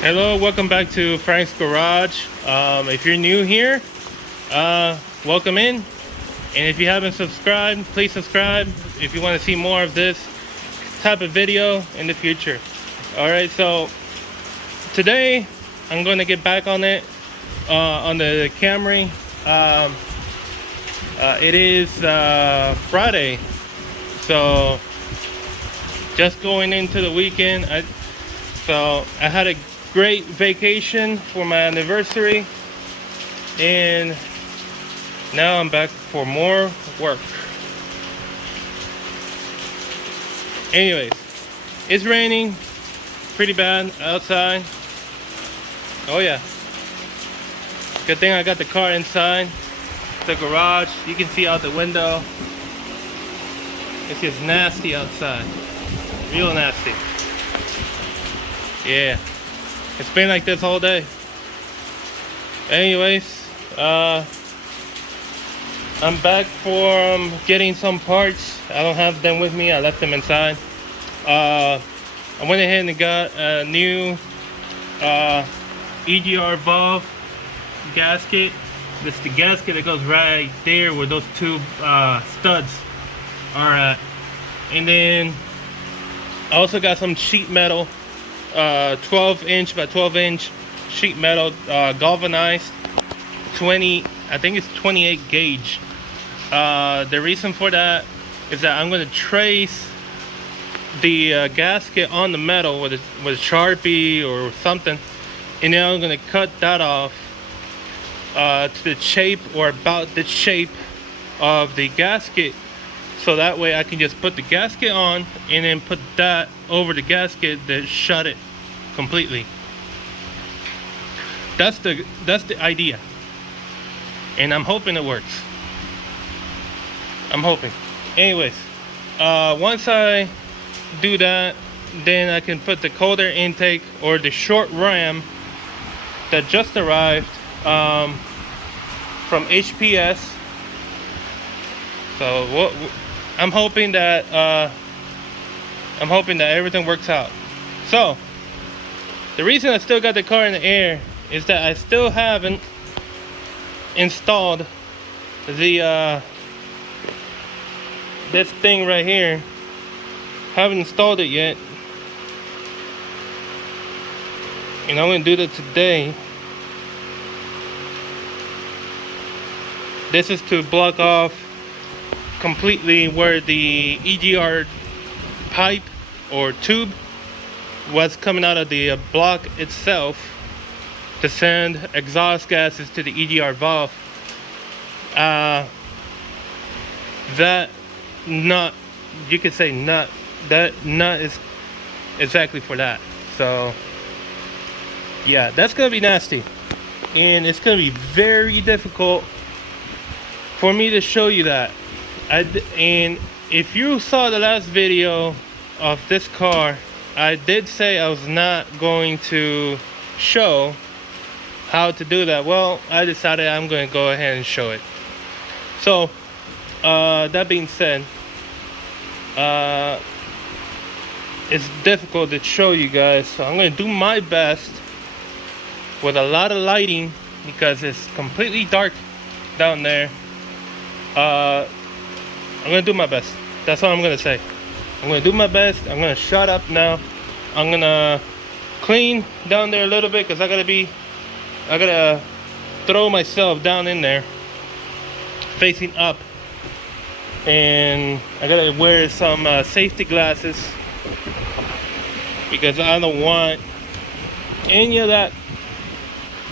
Hello, welcome back to Frank's Garage. If you're new here, welcome in. And if you haven't subscribed, please subscribe if you want to see more of this type of video in the future. Alright, so today I'm going to get back on it, on the Camry. It is Friday, so just going into the weekend. So I had a great vacation for my anniversary, and now I'm back for more work. Anyways, it's raining pretty bad outside. Oh yeah, good thing I got the car inside the garage. You can see out the window. It's just nasty outside, real nasty. Yeah, it's been like this all day. Anyways, I'm back for getting some parts. I don't have them with me, I left them inside. I went ahead and got a new EGR Valve gasket. This is the gasket that goes right there where those two studs are at. And then I also got some sheet metal, 12-inch by 12-inch sheet metal, galvanized, I think it's 28 gauge. The reason for that is that I'm going to trace the gasket on the metal with a Sharpie or something, and then I'm going to cut that off to the shape, or about the shape of the gasket, so that way I can just put the gasket on and then put that over the gasket to shut it completely. That's the idea, and I'm hoping it works. I'm hoping. Anyways, once I do that, then I can put the cold air intake, or the short ram that just arrived from HPS. So I'm hoping that everything works out. So the reason I still got the car in the air is that I still haven't installed the this thing right here. Haven't installed it yet, and I'm gonna do that today. This is to block off completely where the EGR pipe or tube was coming out of the block itself to send exhaust gases to the EGR valve. That nut, you could say nut, that nut is exactly for that. So yeah, that's gonna be nasty, and it's gonna be very difficult for me to show you that. And if you saw the last video of this car, I did say I was not going to show how to do that. Well, I decided I'm going to go ahead and show it. So that being said, it's difficult to show you guys, so I'm going to do my best with a lot of lighting because it's completely dark down there. I'm gonna do my best. That's all I'm gonna say. I'm gonna do my best. I'm gonna shut up now. I'm gonna clean down there a little bit because I gotta throw myself down in there facing up, and I gotta wear some safety glasses because I don't want any of that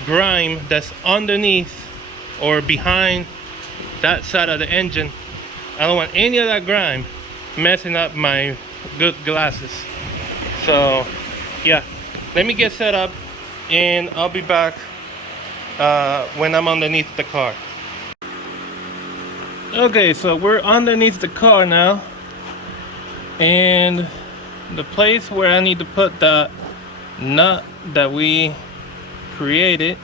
grime that's underneath or behind that side of the engine. I don't want any of that grime messing up my good glasses. So yeah, let me get set up and I'll be back when I'm underneath the car. Okay, so we're underneath the car now, and the place where I need to put the nut that we created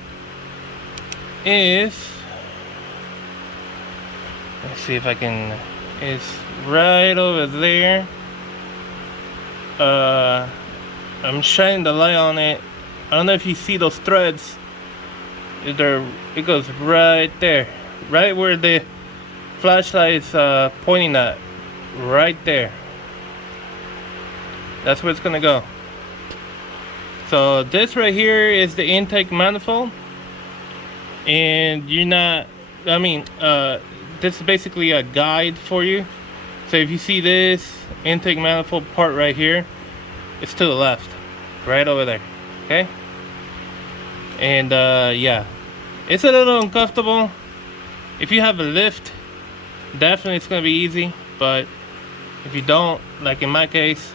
is, let's see if I can, it's right over there. I'm shining the light on it don't know if you see those threads. It goes right there, right where the flashlight is pointing at, right there. That's where it's gonna go. So this right here is the intake manifold, and you're not, I mean, this is basically a guide for you. So if you see this intake manifold part right here, it's to the left, right over there. Okay. And yeah, it's a little uncomfortable. If you have a lift, definitely it's gonna be easy, but if you don't, like in my case,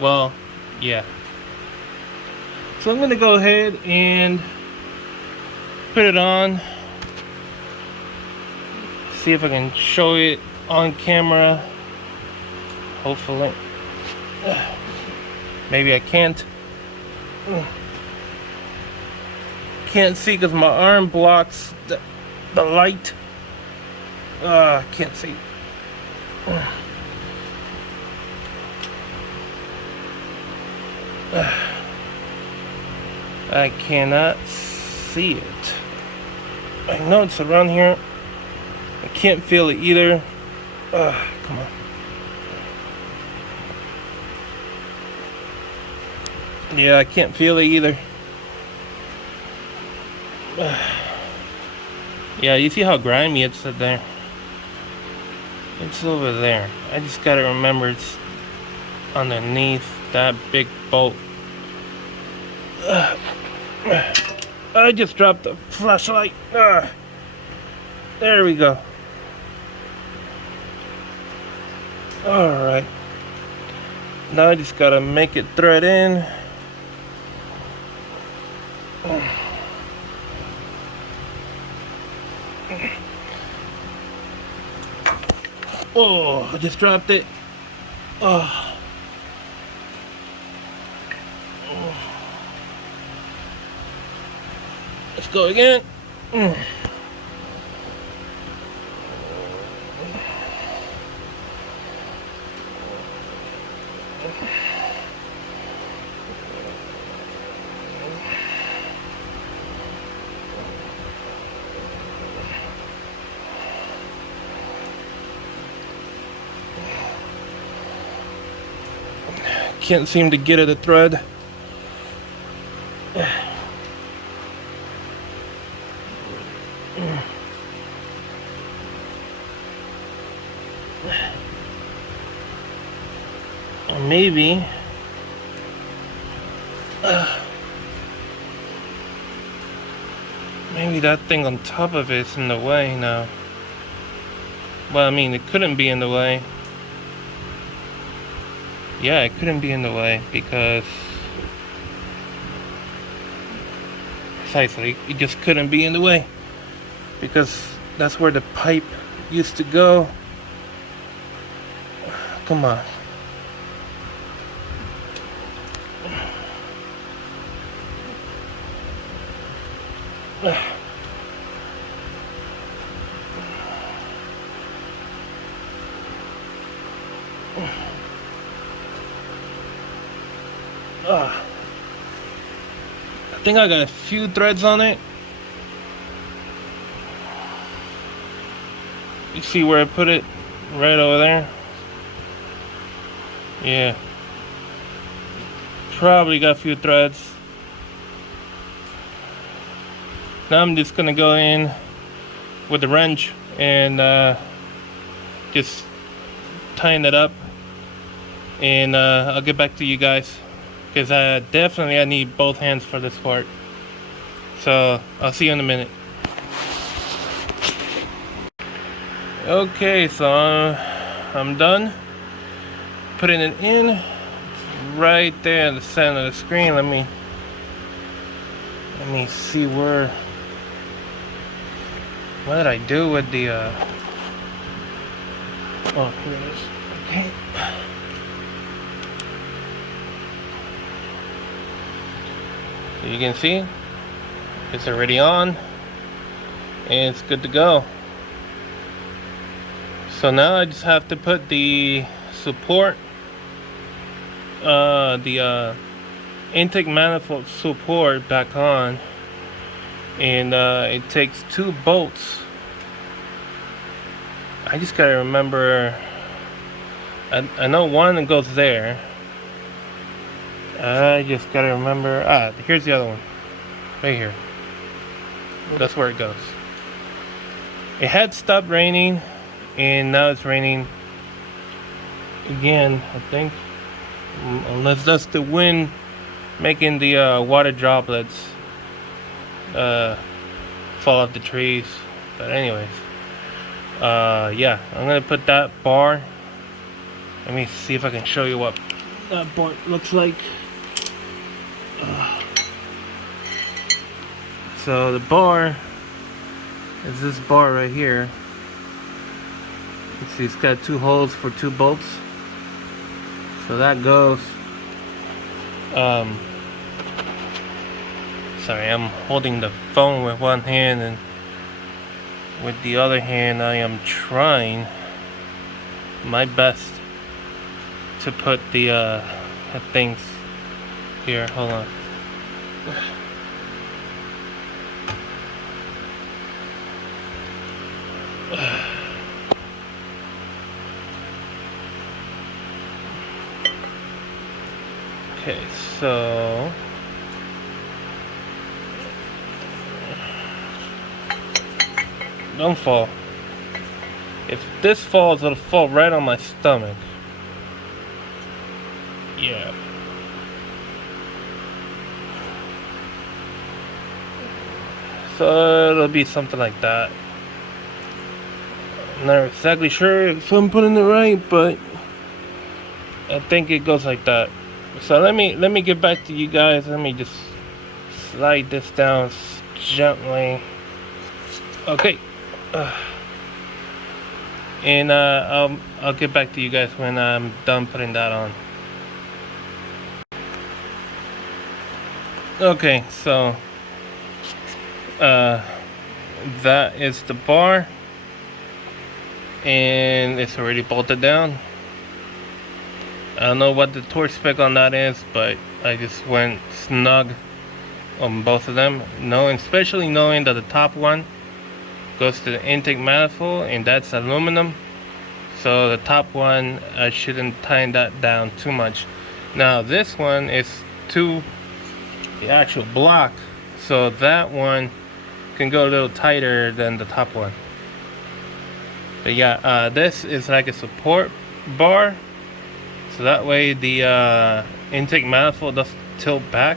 well, yeah. So I'm gonna go ahead and put it on, see if I can show it on camera. Hopefully. Maybe I can't. Can't see because my arm blocks the light. Can't see. I cannot see it. I know it's around here. I can't feel it either. Come on. Yeah, I can't feel it either. Yeah, you see how grimy it's there? It's over there. I just gotta remember it's underneath that big bolt. I just dropped the flashlight. There we go. Alright. Now I just gotta make it thread in. Oh, I just dropped it. Oh. Let's go again. Can't seem to get at the thread. Or maybe maybe that thing on top of it's in the way now. Well, I mean, it couldn't be in the way. Yeah, it couldn't be in the way because precisely, it just couldn't be in the way because that's where the pipe used to go. Come on. I think I got a few threads on it. You see where I put it? Right over there. Yeah. Probably got a few threads. Now I'm just gonna go in with the wrench and just tighten it up, and I'll get back to you guys because definitely I need both hands for this part. So I'll see you in a minute. Okay, so I'm done putting it in. It's right there in the center of the screen. Let me see what did I do with the oh, here it is. Okay. So you can see it's already on and it's good to go. So now I just have to put the support, the intake manifold support back on, and it takes 2 bolts. I just gotta remember. I know one goes there. I just gotta remember. Here's the other one, right here. That's where it goes. It had stopped raining, and now it's raining again, I think. Unless that's the wind making the water droplets fall off the trees. But anyways, yeah, I'm gonna put that bar. Let me see if I can show you what that bar looks like. So the bar is this bar right here. You see it's got 2 holes for 2 bolts. So that goes, sorry, I'm holding the phone with one hand, and with the other hand I am trying my best to put the things here. Hold on. Okay, so don't fall. If this falls, it'll fall right on my stomach. Yeah. So it'll be something like that. I'm not exactly sure if I'm putting it right, but I think it goes like that. So let me get back to you guys. Let me just slide this down gently. Okay. And I'll get back to you guys when I'm done putting that on. Okay, so that is the bar, and it's already bolted down. I don't know what the torque spec on that is, but I just went snug on both of them, especially knowing that the top one goes to the intake manifold, and that's aluminum. So the top one, I shouldn't tighten that down too much. Now this one is to the actual block, so that one can go a little tighter than the top one. But yeah, this is like a support bar, so that way the intake manifold doesn't tilt back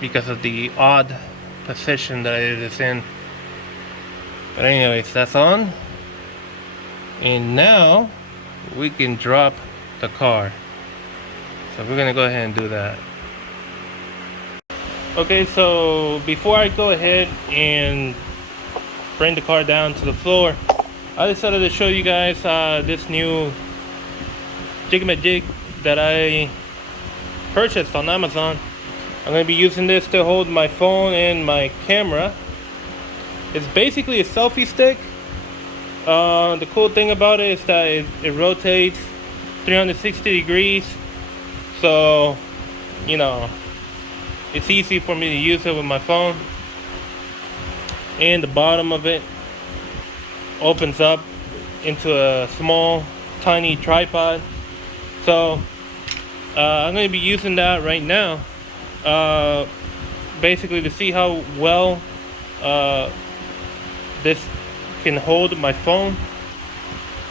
because of the odd position that it is in. But anyways, that's on, and now we can drop the car. So we're gonna go ahead and do that. Okay, so before I go ahead and bring the car down to the floor, I decided to show you guys this new jig that I purchased on Amazon. I'm going to be using this to hold my phone and my camera. It's basically a selfie stick. The cool thing about it is that it rotates 360 degrees, so you know it's easy for me to use it with my phone. And the bottom of it opens up into a small tiny tripod. So I'm going to be using that right now, basically to see how well this can hold my phone.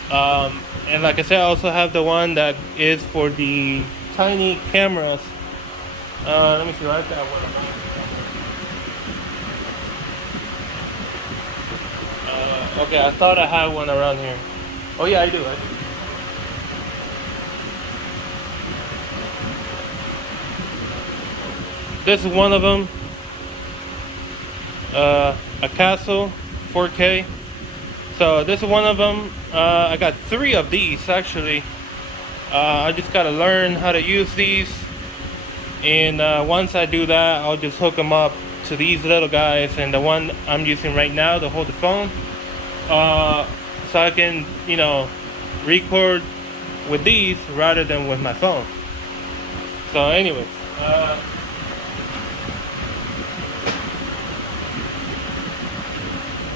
And like I said, I also have the one that is for the tiny cameras. Let me see, I've got one around. Okay, I thought I had one around here. Oh yeah, I do. This is one of them. A Castle 4K. So this is one of them. I got 3 of these actually. I just gotta learn how to use these, and once I do that, I'll just hook them up to these little guys, and the one I'm using right now to hold the phone, so I can, you know, record with these rather than with my phone. So anyways,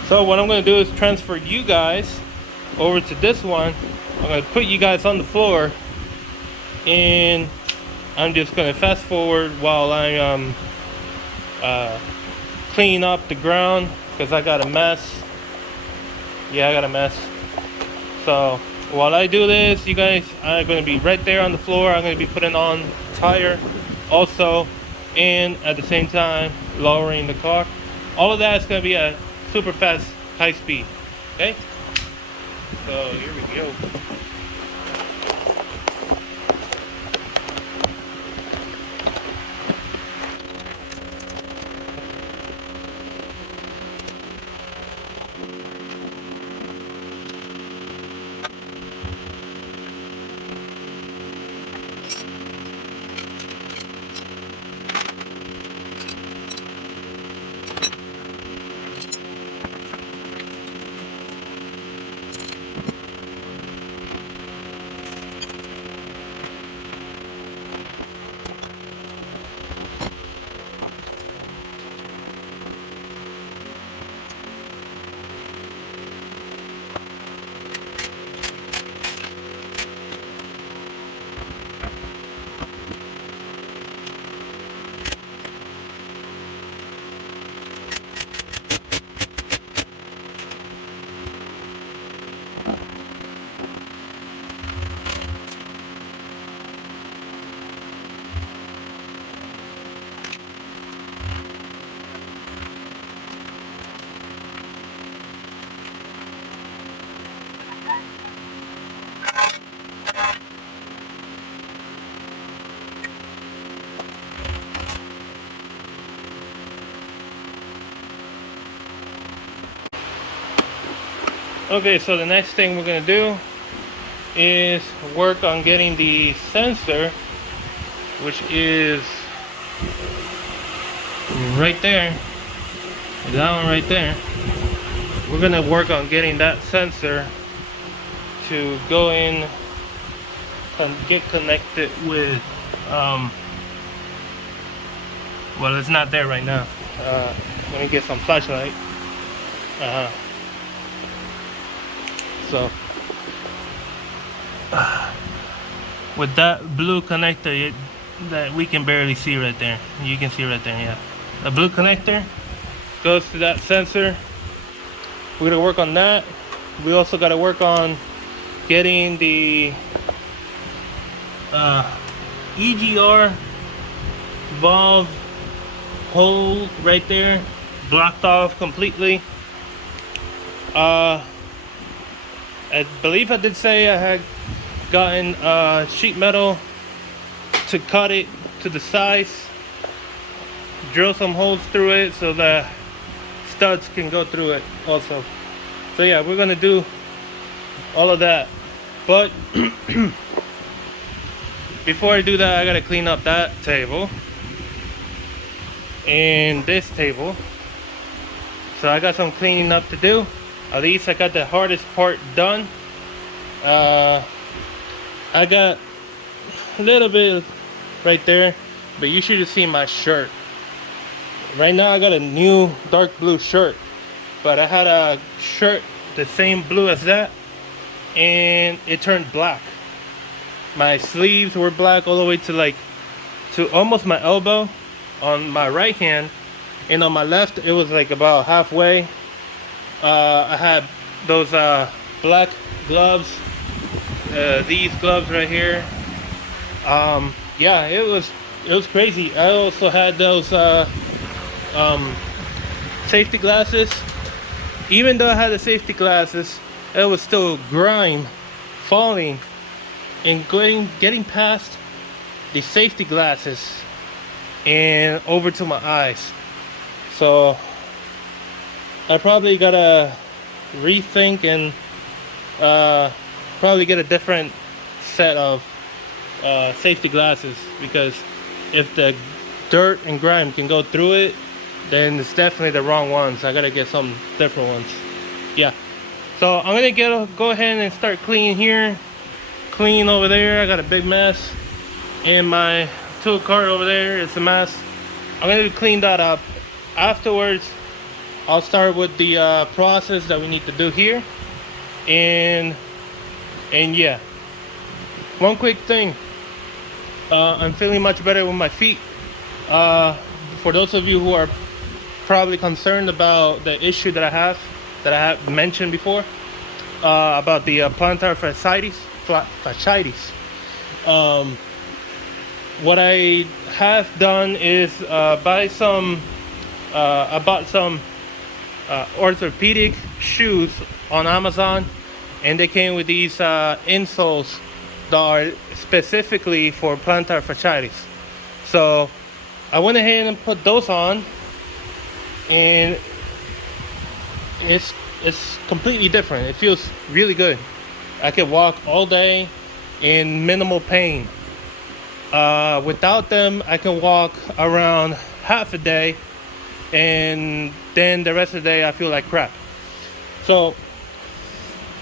So what I'm going to do is transfer you guys over to this one. I'm going to put you guys on the floor, and I'm just going to fast forward while I clean up the ground, because I got a mess. Yeah, I got a mess. So while I do this, you guys are going to be right there on the floor. I'm going to be putting on tire also, and at the same time lowering the car. All of that is going to be a super fast, high speed. Okay, so here we go. Okay, so the next thing we're going to do is work on getting the sensor, which is right there, that one right there. We're going to work on getting that sensor to go in and get connected with well, it's not there right now. Let me get some flashlight. So with that blue connector that we can barely see right there, you can see right there, yeah, the blue connector goes to that sensor. We're gonna work on that. We also got to work on getting the EGR valve hole right there blocked off completely. I believe I did say I had gotten sheet metal to cut it to the size, drill some holes through it so the studs can go through it also. So yeah, we're gonna do all of that, but before I do that, I gotta clean up that table and this table. So I got some cleaning up to do. At least I got the hardest part done. I got a little bit right there, but you should have seen my shirt. Right now I got a new dark blue shirt, but I had a shirt the same blue as that, and it turned black. My sleeves were black all the way to almost my elbow on my right hand, and on my left it was like about halfway. I had those black gloves, these gloves right here. Yeah, it was crazy. I also had those safety glasses. Even though I had the safety glasses, it was still grime falling and getting past the safety glasses and over to my eyes. So I probably gotta rethink and probably get a different set of safety glasses, because if the dirt and grime can go through it, then it's definitely the wrong ones. I gotta get some different ones. Yeah, so I'm gonna go ahead and start cleaning here, clean over there. I got a big mess, and my tool cart over there. It's a mess. I'm gonna clean that up. Afterwards, I'll start with the process that we need to do here. And yeah, one quick thing. I'm feeling much better with my feet. For those of you who are probably concerned about the issue that I have mentioned before, about the plantar fasciitis. What I have done is I bought some orthopedic shoes on Amazon, and they came with these insoles that are specifically for plantar fasciitis. So I went ahead and put those on, and it's completely different. It feels really good. I can walk all day in minimal pain. Without them, I can walk around half a day, and then the rest of the day I feel like crap. So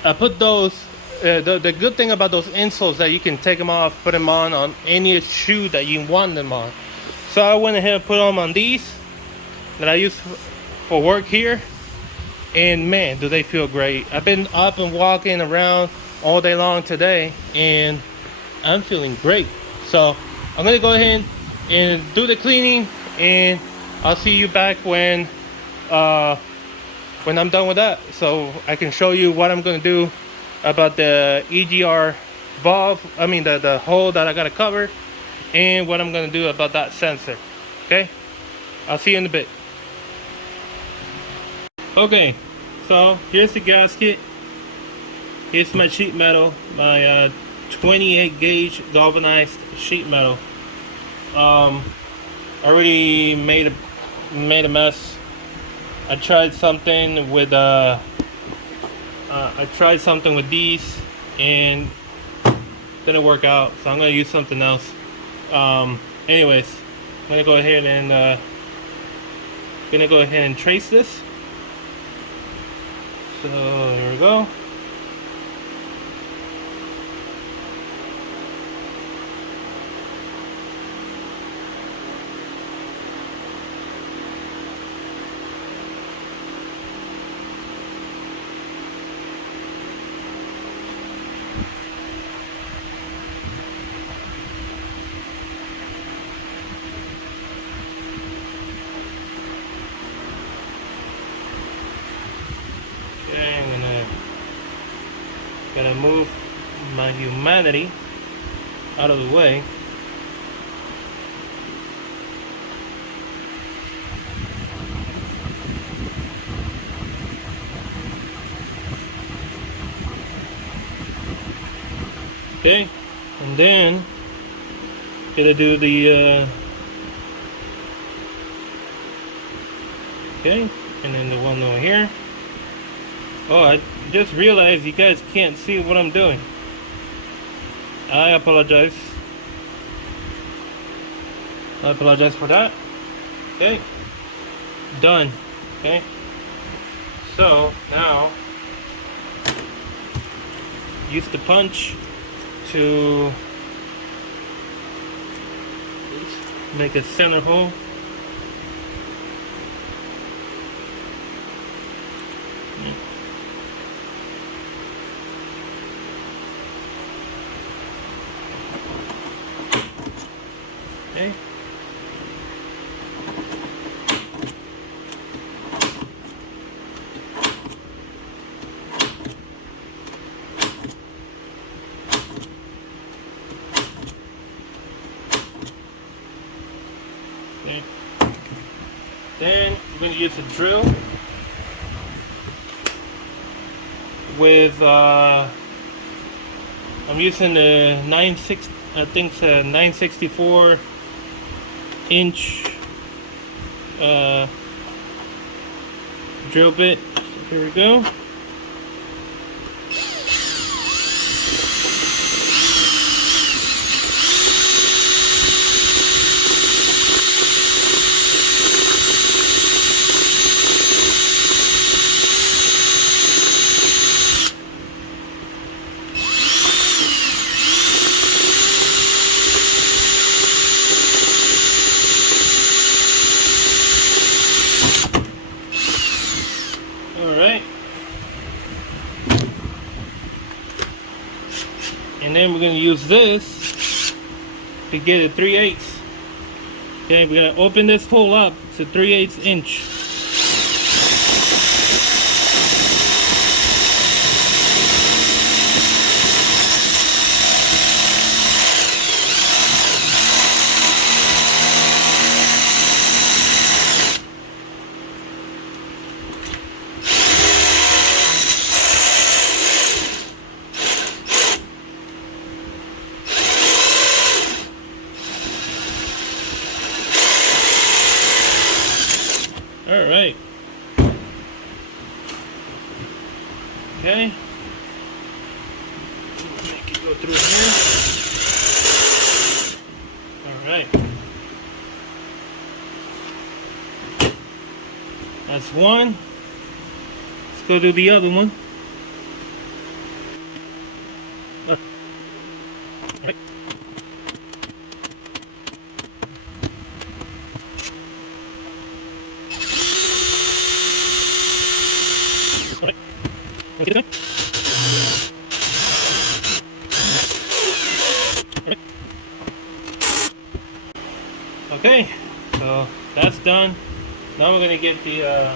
I put those. The good thing about those insoles that you can take them off, put them on any shoe that you want them on. So I went ahead and put them on these that I use for work here, and man, do they feel great. I've been up and walking around all day long today, and I'm feeling great. So I'm gonna go ahead and do the cleaning, and I'll see you back when I'm done with that, so I can show you what I'm gonna do about the EGR valve. I mean the hole that I gotta cover, and what I'm gonna do about that sensor. Okay, I'll see you in a bit. Okay, so here's the gasket. Here's my sheet metal, my 28 gauge galvanized sheet metal. Already made a mess. I tried something with these, and didn't work out, so I'm gonna use something else. Anyways, I'm gonna go ahead and trace this. So here we go. Okay, I'm gonna move my humanity out of the way. Okay, and then gonna do the okay, and then the one over here. Oh, I just realized you guys can't see what I'm doing. I apologize. I apologize for that. Okay, done. Okay, so now use the punch to make a center hole. Okay. Okay. Then I'm going to use a drill with I'm using the 964 inch drill bit. So here we go. And then we're going to use this to get it 3/8. Okay, we're going to open this hole up to 3/8 inch. All right. Okay. Make it go through here. All right. That's one. Let's go to the other one. All right. Okay, so that's done. Now we're gonna get the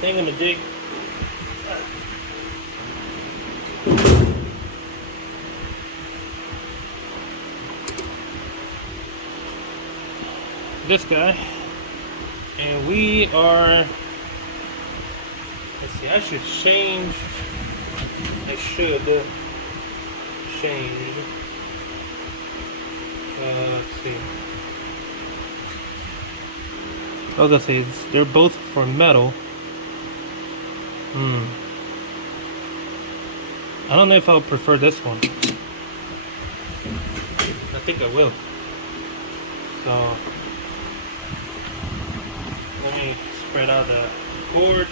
thingamajig. This guy, and we are. Let's see. I should change. I should change. Let's see. I was gonna say they're both for metal. I don't know if I'll prefer this one. I think I will. So let me spread out the cord.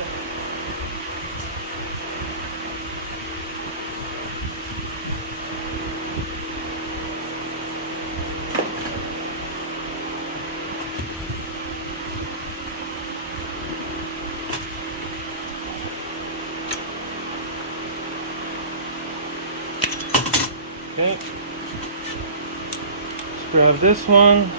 Okay, let's grab this one.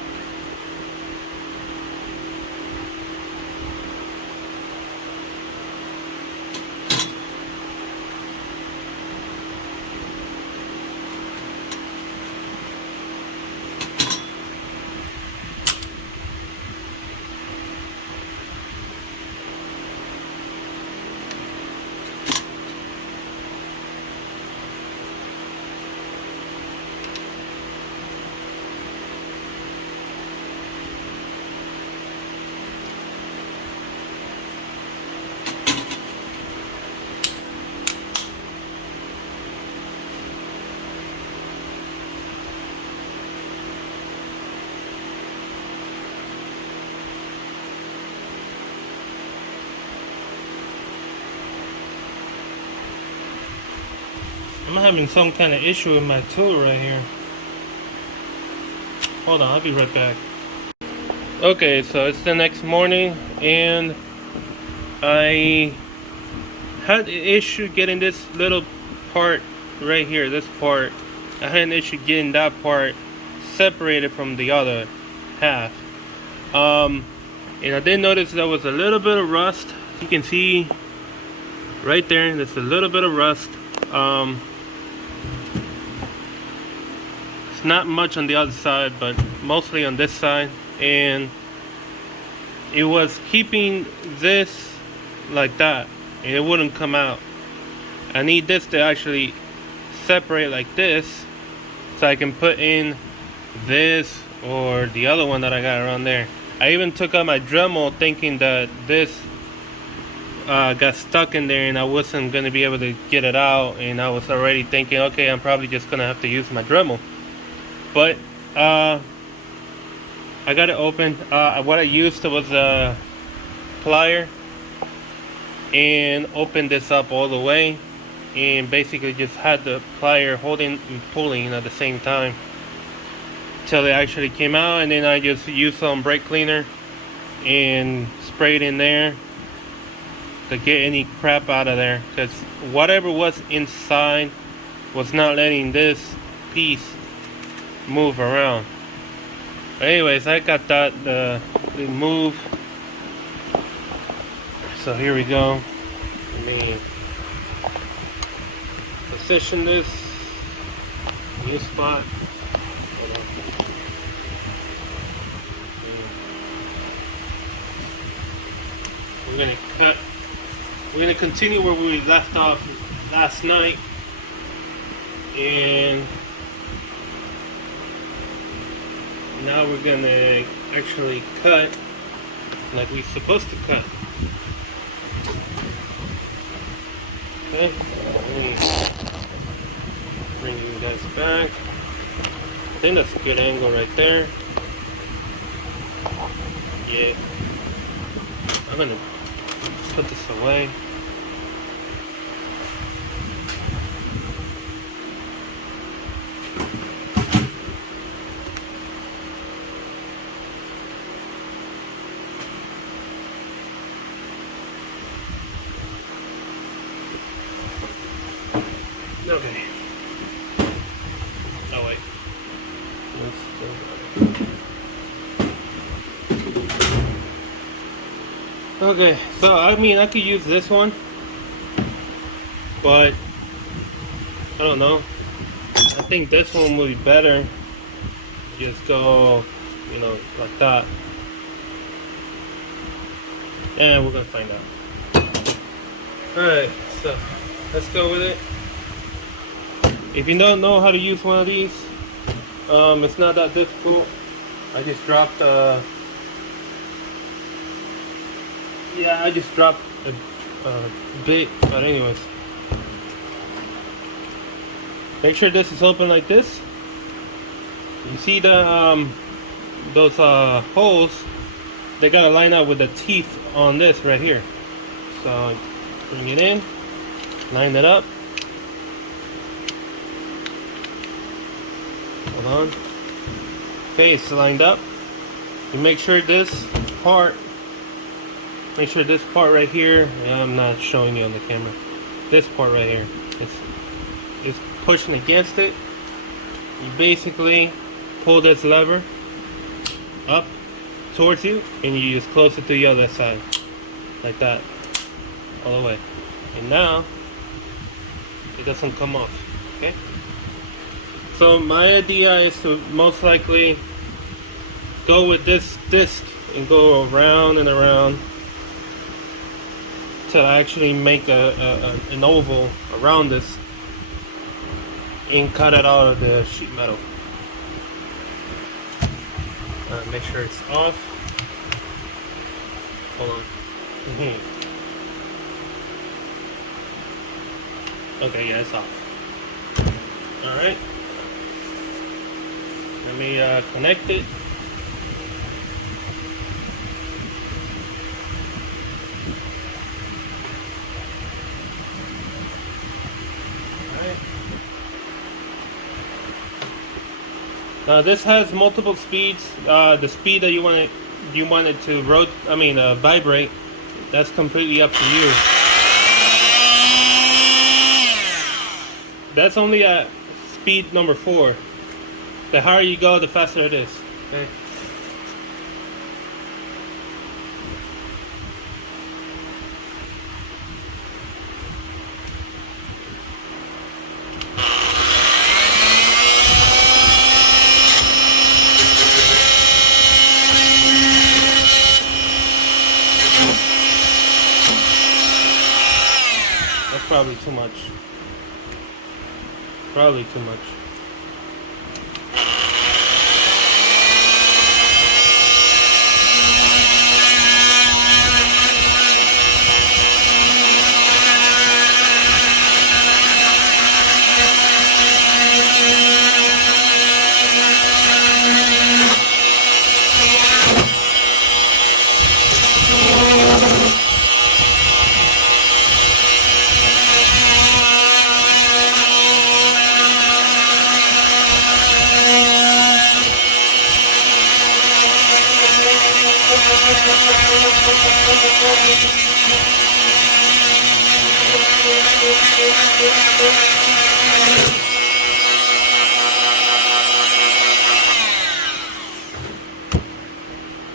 I'm having some kind of issue with my tool right here. Hold on, I'll be right back. Okay, so it's the next morning and I had an issue getting this little part right here, this part. I had an issue getting that part separated from the other half. And I did notice there was a little bit of rust. You can see right there, there's a little bit of rust. It's not much on the other side, but mostly on this side, and it was keeping this like that, and it wouldn't come out. I need this to actually separate like this, so I can put in this or the other one that I got around there. I even took out my Dremel thinking that this got stuck in there and I wasn't going to be able to get it out, and I was already thinking, okay, I'm probably just going to have to use my Dremel. But I got it open. What I used was a plier and opened this up all the way, and basically just had the plier holding and pulling at the same time till it actually came out. And then I just used some brake cleaner and sprayed in there to get any crap out of there, because whatever was inside was not letting this piece move around. But anyways, I got that removed. So here we go. Let me position this new spot. We're gonna cut. We're gonna continue where we left off last night, and now we're gonna actually cut like we're supposed to cut. Okay, let me bring you guys back. I think that's a good angle right there. Yeah, I'm gonna put this away. Okay. Oh wait. Okay, so I mean I could use this one, but I don't know. I think this one would be better. Just go, you know, like that. And we're gonna find out. Alright, so let's go with it. If you don't know how to use one of these, it's not that difficult. I just dropped a bit, but anyways. Make sure this is open like this. You see the those holes, they gotta line up with the teeth on this right here. So bring it in, line it up. Hold on. Okay, it's lined up. You make sure this part right here, yeah, I'm not showing you on the camera. This part right here, it's pushing against it. You basically pull this lever up towards you, and you just close it to the other side, like that, all the way. And now it doesn't come off. Okay. So my idea is to most likely go with this disc and go around and around till I actually make an oval around this and cut it out of the sheet metal. Make sure it's off. Hold on. Okay, yeah, it's off. Alright. Let me connect it. This has multiple speeds. The speed that you want it to vibrate, that's completely up to you. That's only at speed number 4. The higher you go, the faster it is. Okay. That's probably too much. Probably too much.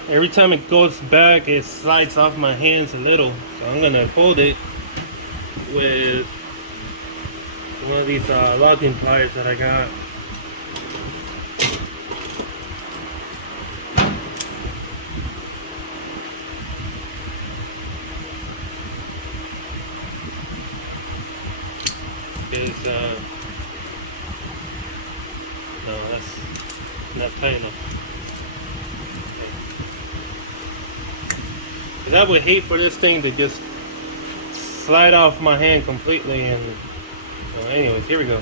Every time it goes back, it slides off my hands a little. So I'm gonna hold it with one of these locking pliers that I got. No, that's not tight enough. Okay. I would hate for this thing to just slide off my hand completely. And anyways, here we go.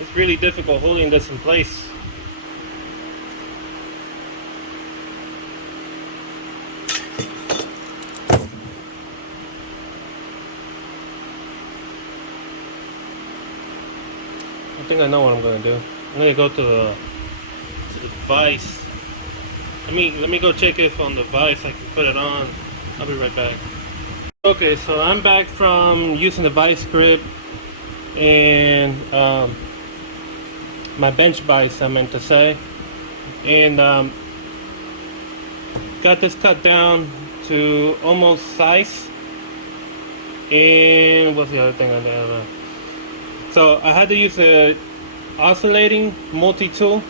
It's really difficult holding this in place. I think I know what I'm gonna do. I'm gonna go to the vise. Let me go check if on the vise I can put it on. I'll be right back. Okay, so I'm back from using the vise grip and my bench vise, I meant to say, and got this cut down to almost size. And what's the other thing I did? So I had to use the oscillating multi-tool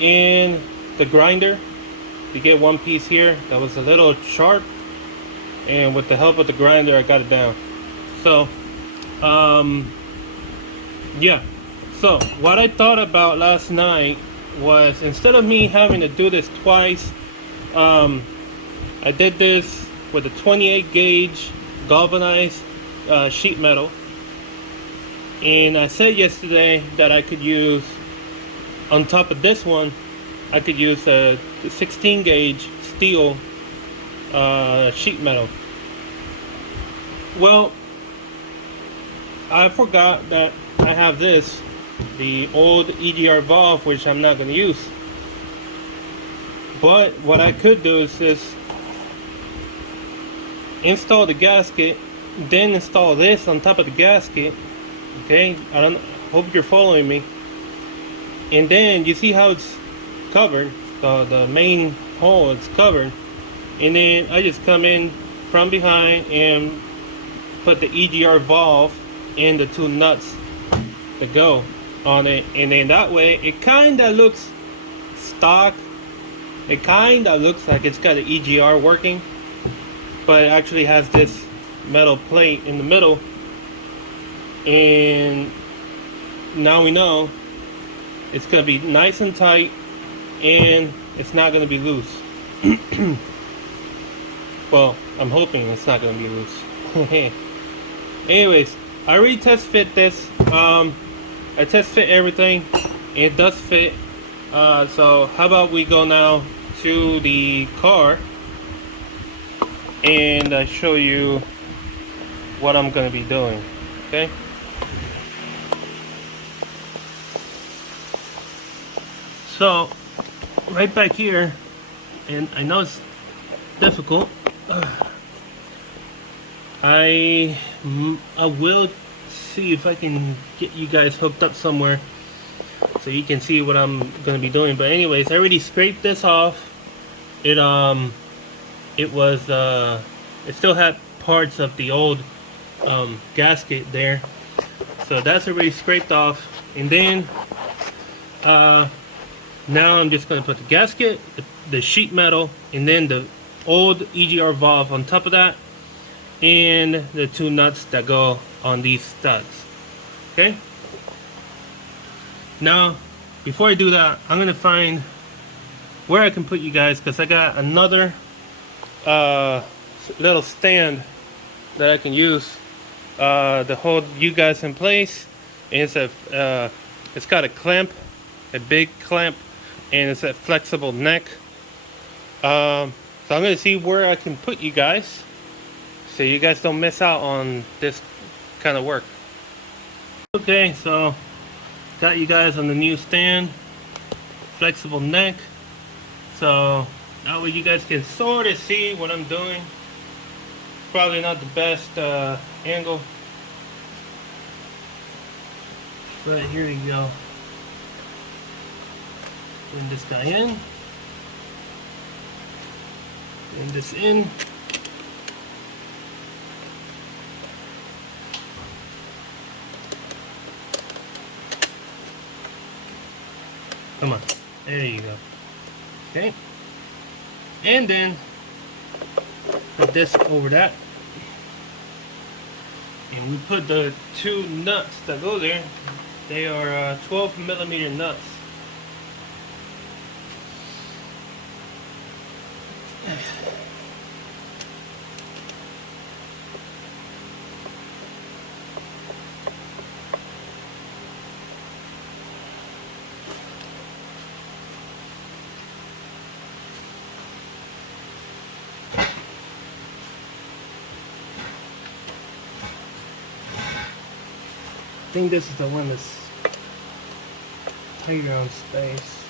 and the grinder to get one piece here that was a little sharp, and with the help of the grinder I got it down. So yeah, so what I thought about last night was, instead of me having to do this twice, I did this with a 28 gauge galvanized sheet metal. And I said yesterday that I could use, on top of this one, I could use a 16 gauge steel sheet metal. Well, I forgot that I have this, the old EGR Valve, which I'm not going to use. But what I could do is just install the gasket, then install this on top of the gasket. Okay, hope you're following me. And then you see how it's covered, the main hole is covered, and then I just come in from behind and put the EGR valve and the two nuts that go on it, and then that way it kind of looks stock. It kind of looks like it's got an EGR working, but it actually has this metal plate in the middle. And now we know it's going to be nice and tight, and it's not going to be loose. Well, I'm hoping it's not going to be loose. Anyways, I already test fit this. I test fit everything. It does fit. So how about we go now to the car and I show you what I'm going to be doing. Okay. So right back here, and I know it's difficult, I will see if I can get you guys hooked up somewhere so you can see what I'm gonna be doing. But anyways, I already scraped this off. It still had parts of the old gasket there, so that's already scraped off. And then now I'm just going to put the gasket, the sheet metal, and then the old EGR valve on top of that, and the two nuts that go on these studs. Okay. Now, before I do that, I'm going to find where I can put you guys, because I got another little stand that I can use to hold you guys in place. And it's got a clamp, a big clamp, and it's a flexible neck. So I'm gonna see where I can put you guys so you guys don't miss out on this kind of work. Okay, so got you guys on the new stand, flexible neck, so that way you guys can sort of see what I'm doing. Probably not the best angle, but here you go. Bring this guy in. Bring this in. Come on. There you go. Okay. And then put this over that. And we put the two nuts that go there. They are 12mm nuts. I think this is the one that's Take your own space.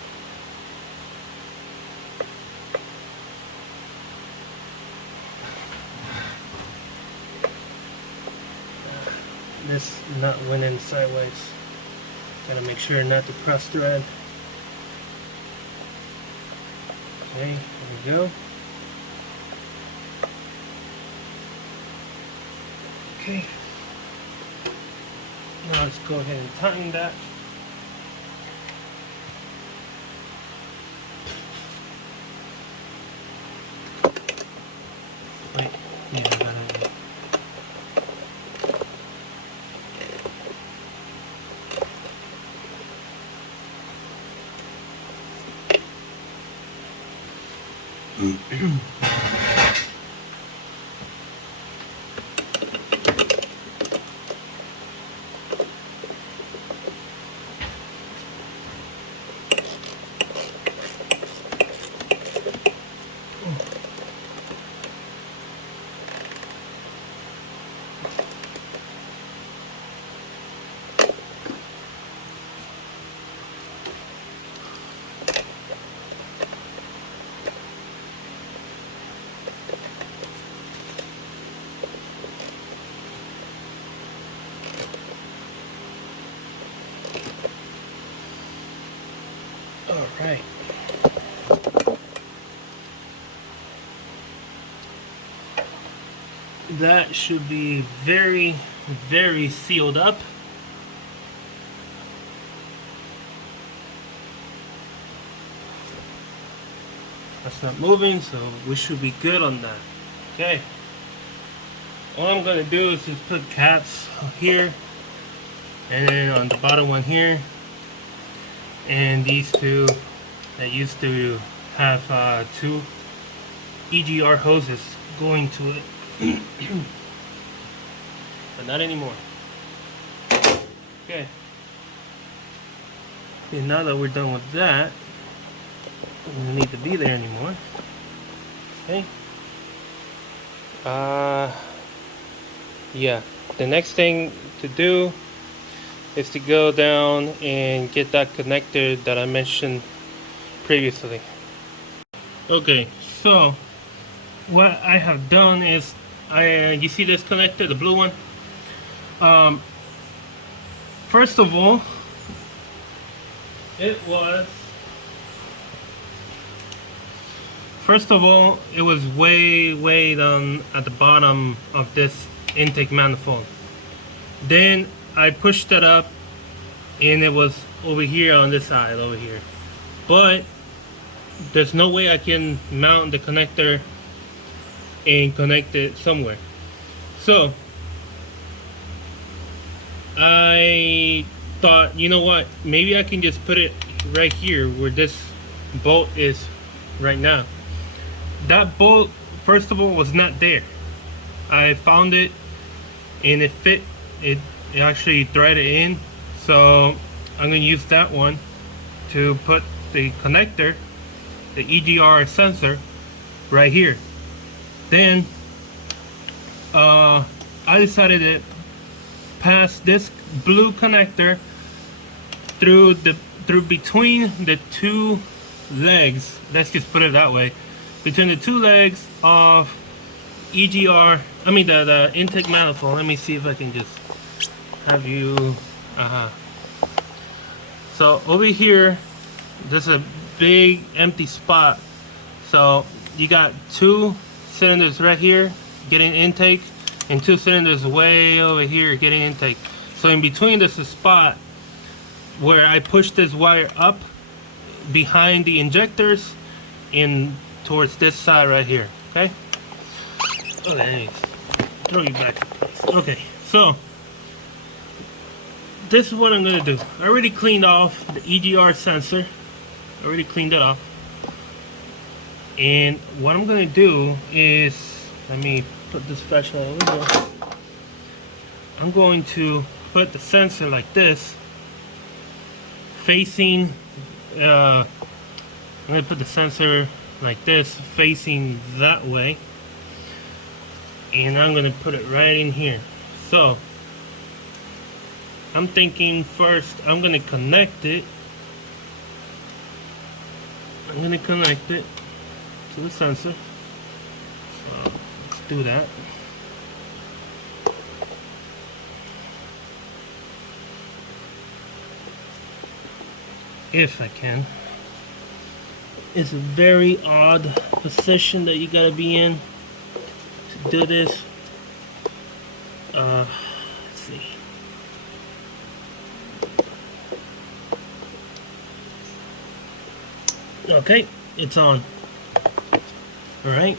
This nut went in sideways. Gotta make sure not to cross thread. Okay, there we go. Okay. Now let's go ahead and tighten that. Wait, yeah, I got it. Alright. That should be very, very sealed up. That's not moving, so we should be good on that. Okay. All I'm gonna do is just put caps here, and then on the bottom one here, and these two that used to have two EGR hoses going to it, but not anymore. Okay. And now that we're done with that, we don't need to be there anymore. Okay. Yeah. The next thing to do is to go down and get that connector that I mentioned previously. Okay, so what I have done is, you see this connector, the blue one? First of all, it was way down at the bottom of this intake manifold. Then I pushed it up and it was over here on this side over here, but there's no way I can mount the connector and connect it somewhere. So I thought, you know what, maybe I can just put it right here where this bolt is right now. That bolt, first of all, was not there. I found it and it fit. It actually threaded in, so I'm going to use that one to put the connector, the EGR sensor, right here. Then I decided to pass this blue connector through between the two legs. Let's just put it that way. Between the two legs of EGR, the intake manifold. Let me see if I can just have you. So over here, there's a big empty spot. So you got two cylinders right here getting intake, and two cylinders way over here getting intake. So in between, there's a spot where I push this wire up behind the injectors and towards this side right here. Okay. Okay. Throw you back. Okay. So this is what I'm gonna do. I already cleaned off the EGR sensor. I already cleaned it off. And what I'm gonna do is, let me put this flashlight over here. I'm going to put the sensor like this, facing. I'm gonna put the sensor like this, facing that way, and I'm gonna put it right in here. So I'm thinking first I'm gonna connect it I'm gonna connect it to the sensor. So let's do that. If I can. It's a very odd position that you gotta be in to do this. Let's see. Okay, it's on. Alright.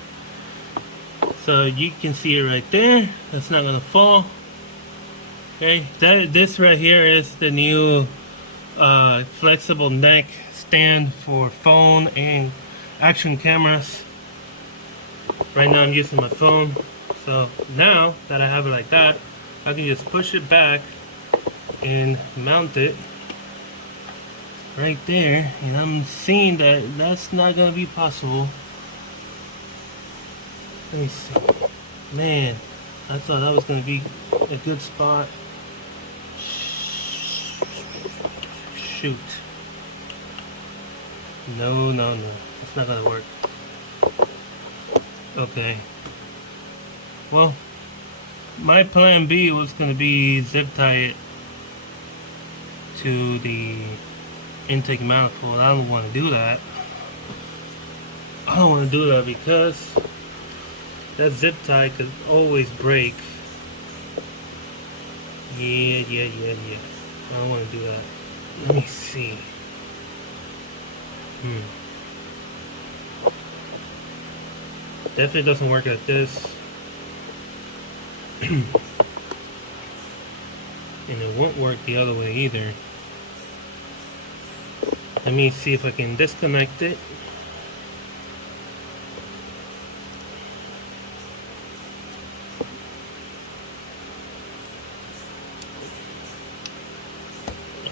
So you can see it right there. That's not gonna fall. Okay, this right here is the new flexible neck stand for phone and action cameras. Right now I'm using my phone, so now that I have it like that, I can just push it back and mount it right there, and I'm seeing that that's not gonna be possible. Let me see. Man, I thought that was gonna be a good spot. Shoot. No, it's not gonna work. Okay. Well, my plan B was gonna be zip tie it to the intake manifold. I don't want to do that. I don't want to do that because that zip tie could always break. Yeah. I don't want to do that. Let me see. Definitely doesn't work like this. And it won't work the other way either. Let me see if I can disconnect it.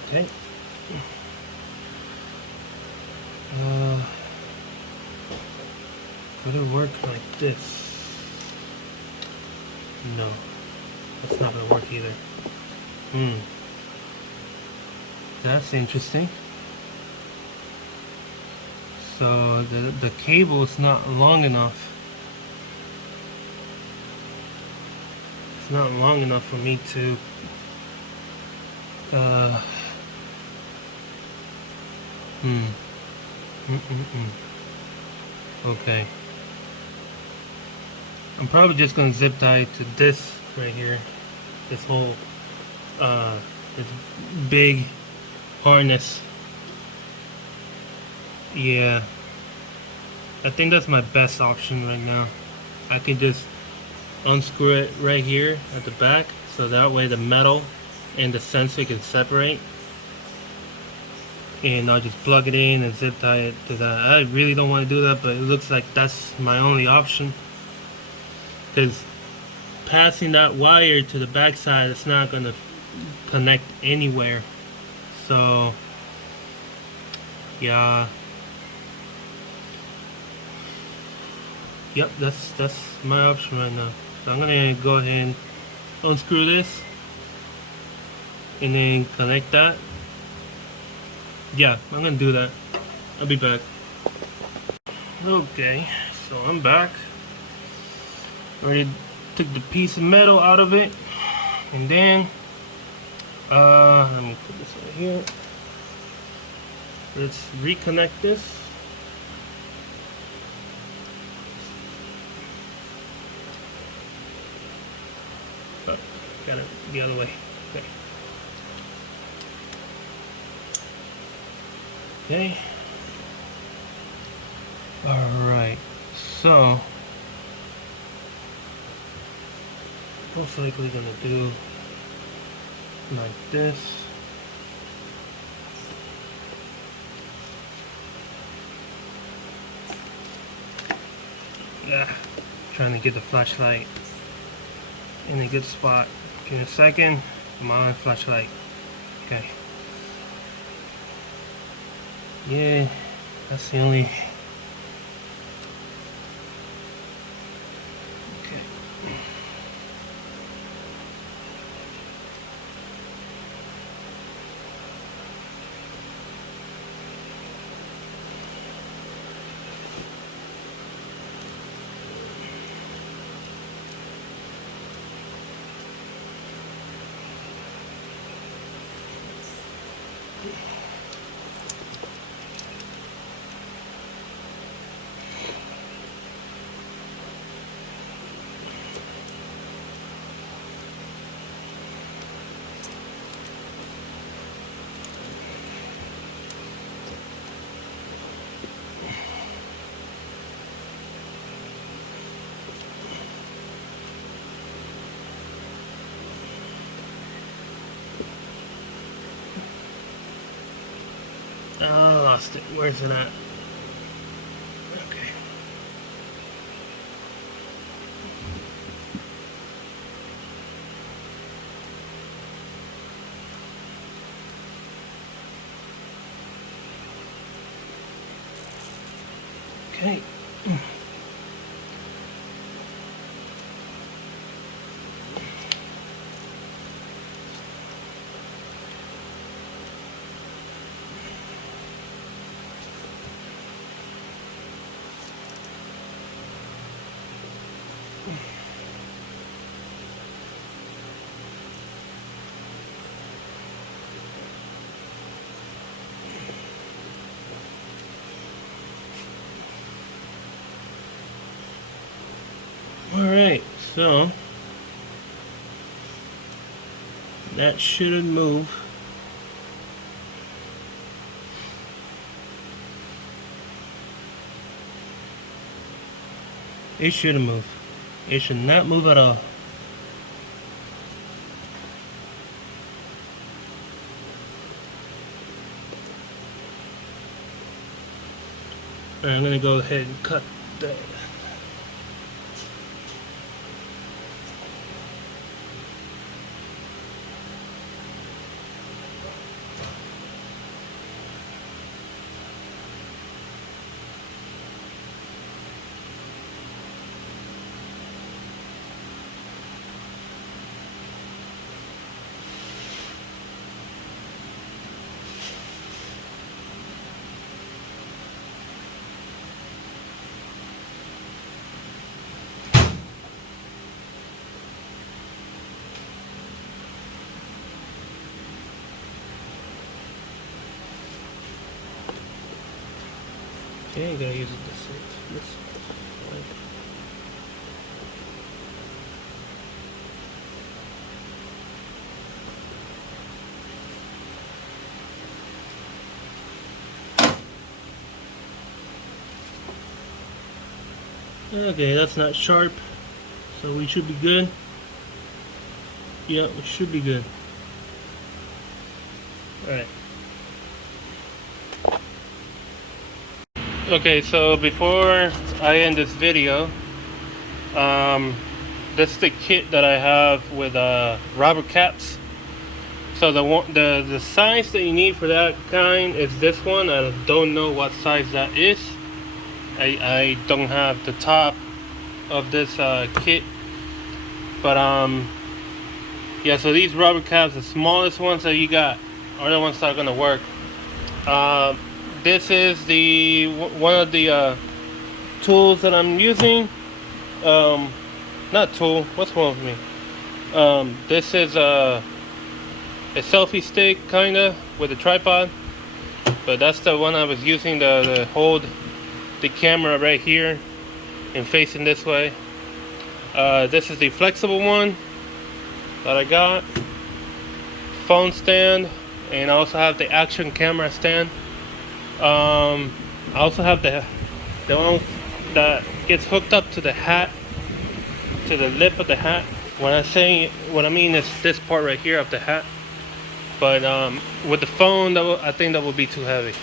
Okay. Could it work like this? No. That's not gonna work either. That's interesting. So the cable is not long enough. It's not long enough for me to Okay. I'm probably just gonna zip tie to this right here. This whole this big harness. Yeah. I think that's my best option right now. I can just unscrew it right here at the back, so that way the metal and the sensor can separate. And I'll just plug it in and zip tie it to that. I really don't want to do that, but it looks like that's my only option. Because passing that wire to the backside, it's not going to connect anywhere. So, yeah. Yep, that's my option right now. So I'm going to go ahead and unscrew this. And then connect that. Yeah, I'm gonna do that. I'll be back. Okay, so I'm back. Already took the piece of metal out of it, and then let me put this right here. Let's reconnect this. Oh, got it the other way. Okay. Okay. Alright, so most likely gonna do like this. Yeah, trying to get the flashlight in a good spot. Give me a second. Come on, flashlight. Okay. Yeah, that's the only. Okay. I lost it. Where's it at? Okay. Okay. Alright, so that shouldn't move. It shouldn't move. It should not move at all. Alright, I'm gonna go ahead and cut that. Okay, you gotta use it this way. Okay, that's not sharp, so we should be good. Yeah, we should be good. Alright. Okay, so before I end this video, this is the kit that I have with rubber caps. So the size that you need for that kind is this one. I don't know what size that is. I don't have the top of this kit, but yeah. So these rubber caps, the smallest ones that you got, are the ones that are gonna work. This is one of the tools that I'm using. Not tool. What's wrong with me? This is a selfie stick, kinda, with a tripod. But that's the one I was using to hold the camera right here and facing this way. This is the flexible one that I got. Phone stand, and I also have the action camera stand. I also have the one that gets hooked up to the hat, to the lip of the hat. When I say, what I mean is this part right here of the hat. But with the phone, I think that would be too heavy.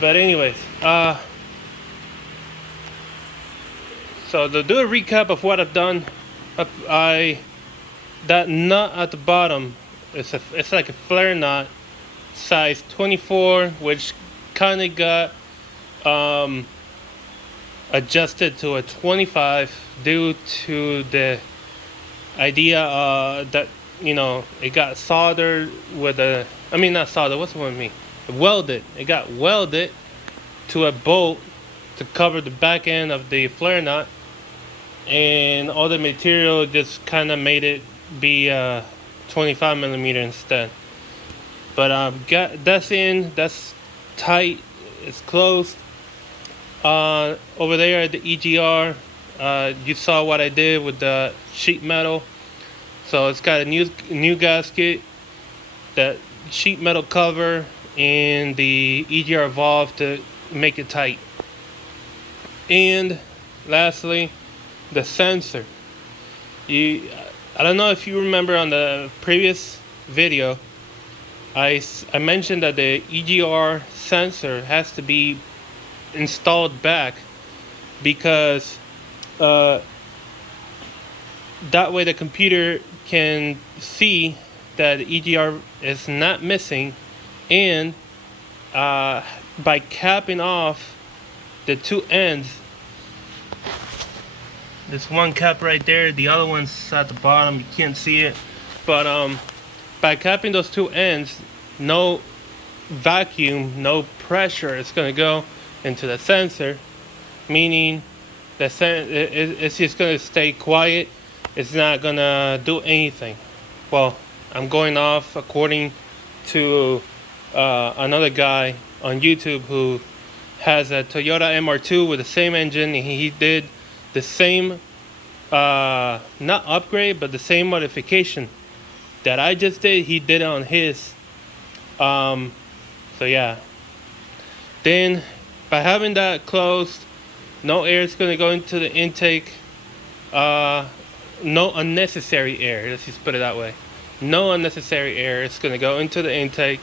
But anyways, so to do a recap of what I've done, that nut at the bottom, it's like a flare nut, size 24, which kind of got adjusted to a 25 due to the idea that, you know, it got soldered with a, I mean not soldered, what's the one I mean? Welded. It got welded to a bolt to cover the back end of the flare nut, and all the material just kind of made it be 25 millimeter instead. But that's in, that's tight, it's closed. Over there at the EGR, you saw what I did with the sheet metal. So it's got a new gasket, that sheet metal cover, and the EGR Valve to make it tight. And lastly, the sensor. I don't know if you remember on the previous video, I mentioned that the EGR sensor has to be installed back because that way the computer can see that the EGR is not missing, and by capping off the two ends, this one cap right there, the other one's at the bottom, you can't see it, but by capping those two ends, no vacuum, no pressure is going to go into the sensor, meaning it's just going to stay quiet. It's not going to do anything. Well, I'm going off according to another guy on YouTube who has a Toyota MR2 with the same engine, and he did the same not upgrade, but the same modification that I just did. He did it on his. So yeah, then by having that closed, no air is going to go into the intake, no unnecessary air, let's just put it that way. No unnecessary air is going to go into the intake.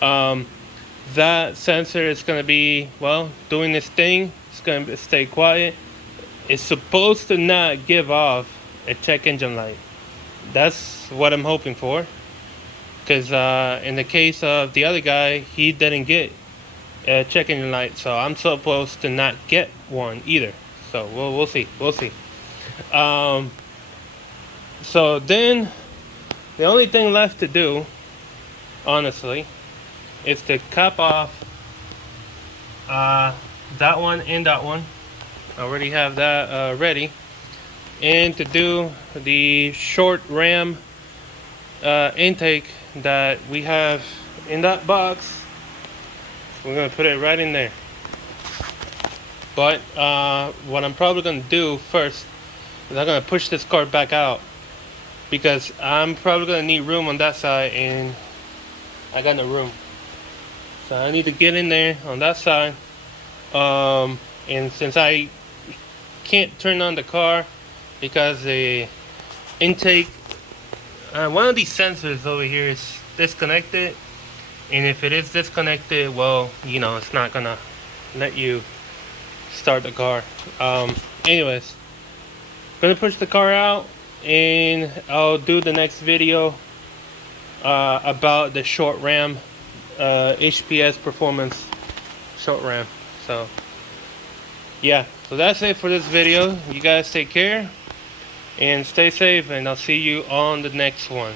That sensor is going to be, well, doing this thing. It's going to stay quiet. It's supposed to not give off a check engine light. That's what I'm hoping for, because in the case of the other guy, he didn't get a check engine light, so I'm supposed to not get one either. So we'll see. So then the only thing left to do, honestly, is to cap off that one and that one. I already have that ready, and to do the short ram intake that we have in that box. We're gonna put it right in there. But what I'm probably gonna do first is I'm gonna push this car back out, because I'm probably gonna need room on that side, and I got no room. So I need to get in there on that side. And since I can't turn on the car because the intake, one of these sensors over here is disconnected, and if it is disconnected, well, you know, it's not gonna let you start the car. Anyways, gonna push the car out, and I'll do the next video about the short ram, HPS performance short ram. So yeah, so that's it for this video. You guys take care and stay safe, and I'll see you on the next one.